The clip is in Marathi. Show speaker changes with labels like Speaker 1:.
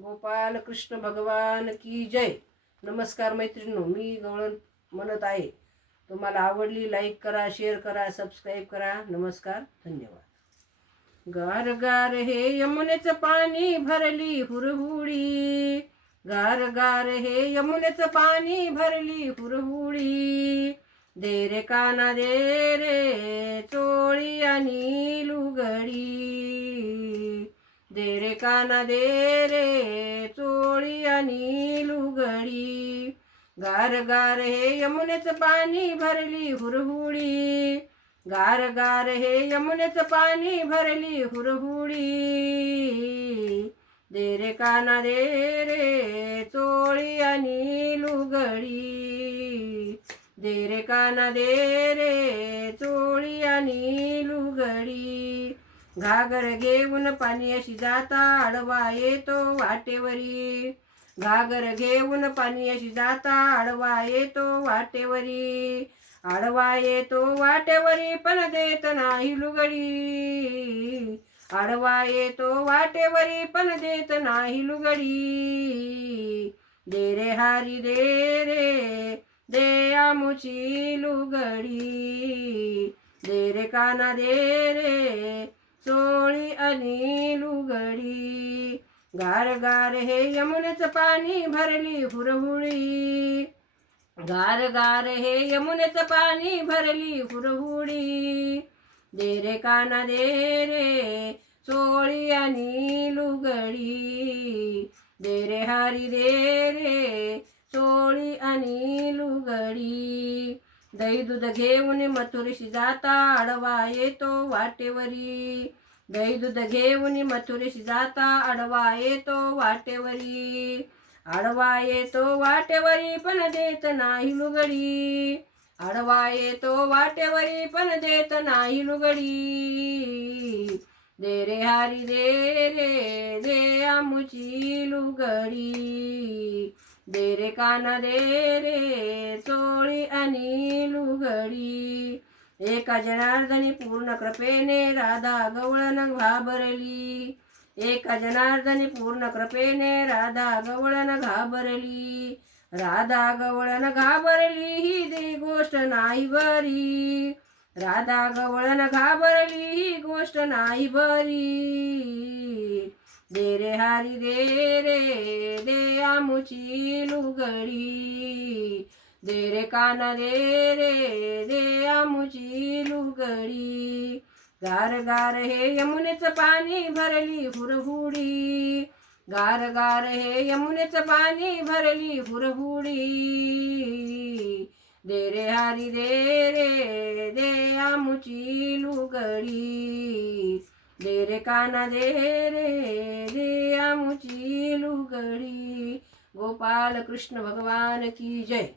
Speaker 1: गोपाल कृष्ण भगवान की जय. नमस्कार मैत्रिणो मी गवळण म्हणत आहे. तुम्हाला आवडली लाईक करा शेअर करा सबस्क्राईब करा. नमस्कार धन्यवाद. गार गार हे यमुनेचं पाणी भरली हुरहुडी. गार गार हे यमुनेचं पाणी भरली हुरहुडी. दे रे काना दे रे चोळी आणि लुगडी दे रे काना दे रे चोळी आणि लुगडी. गार गार हे यमुनेचं पाणी भरली हुरहुडी. गार गार हे यमुनेचं पाणी भरली हुरहुडी. दे रे काना दे रे चोळी आणि लुगडी. दे रे काना दे रे चोळी आणि लुगडी. घागर घेऊन पाणी अशी जाता आडवा येतो वाटेवरी. घागर घेऊन पाणी अशी जाता आडवा येतो वाटेवरी. आडवा येतो वाटेवरी पण देत नाही लुगडी. आडवा येतो वाटेवरी पण देत नाही लुगडी. दे रे हारी दे रे दे आमुची लुगडी. दे रे काना दे रे चोळी आणि लुगडी. गार गार हे यमुनेच पाणी भरली हुरहुळी. गार गार हे यमुनेच पाणी भरली हुरहुळी. दे रे काना दे रे चोळी आणि लुगडी. दे रे हारी दे रे दही दूध घेऊन मथुरेशी जाता आडवा येतो वाटेवरी. दही दूध घेऊन मथुरेशी जाता आडवा येतो वाटेवरी. आडवा येतो वाटेवरी पण देत नाही लुगडी. आडवा येतो वाटेवरी पण देत नाही लुगडी. दे रे हारी दे रे दे आमुची लुगडी. दे रे काना दे रे चोळी आणि लुगडी. एका जनार्दनी पूर्ण कृपेने राधा गवळण घाबरली. एका जनार्दनी पूर्ण कृपेने राधा गवळण घाबरली. राधा गवळण घाबरली ही दी गोष्ट नाही बरी. राधा गवळण घाबरली ही गोष्ट नाही बरी. दे रे हारी दे रे दे आमुची लुगडी. दे रे काना दे रे दे आमुची लुगडी. गार गार हे यमुनेचं पाणी भरली हुरहुडी. गार गार हे यमुनेचं पाणी भरली हुरहुडी. दे रे हारी दे रे दे आमुची लुगडी. काना दे रे दे आमुची लुगडी। गोपाल कृष्ण भगवान की जय।